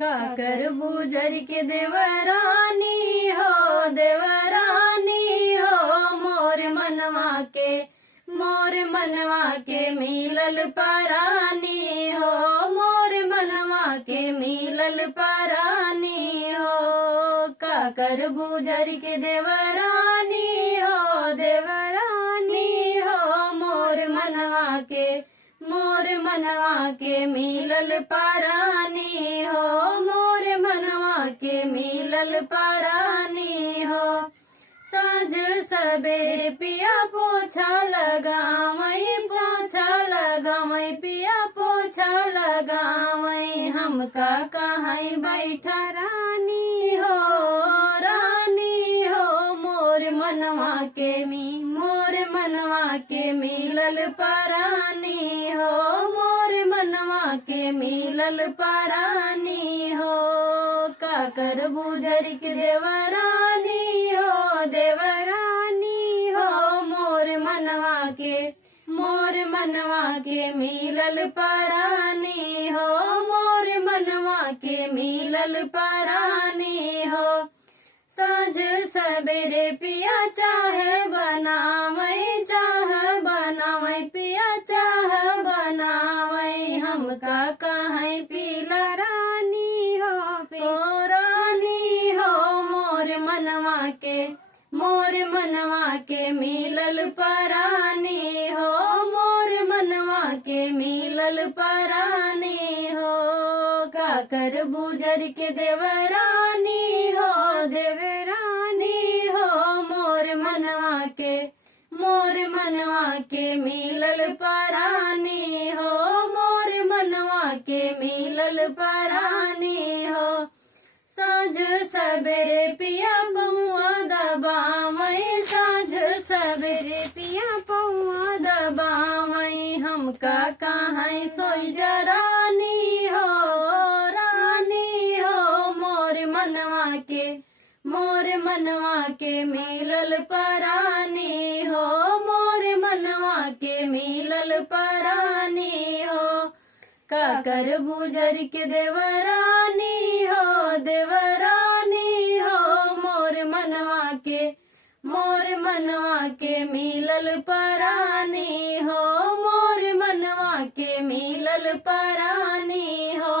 काकर बुजर के देवरानी हो मोर मनवा के मिलल परानी हो मोर मनवा के मिलल परानी हो काकर बुजर के देवरानी हो मोर मनवा के मिलल परानी हो मोर मनवा के मिलल परानी हो साँझ सबेर पिया पोछा लगावई पिया पोछा लगावई हमका कहीं बैठा रानी हो मोर मनवा के मिलल परानी हो मोर मनवा के मिलल परानी हो काकर बुझर के देवरानी हो मोर मनवा के मिलल परानी हो मोर मनवा के मिलल परानी हो साँझ सबेरे पिया चाह बनावई पिया चाह बनावई हमका कहीं पीला रानी हो मोर मनवा के मिलल परानी हो मोर मनवा के मिलल परानी हो काकर बुजर के देवरानी हो मोर मनवा के मिलल परानी हो मोर मनवा के मिलल परानी हो साँझ सबेरे पिया पौआ दबावई हमका कहीं सोई जरानी हो मोर मनवा के मिलल परानी हो मोर मनवा के मिलल परानी हो काकर बुजर के देवरानी हो मोर मनवा के मिलल परानी हो मोर मनवा के मिलल परानी हो।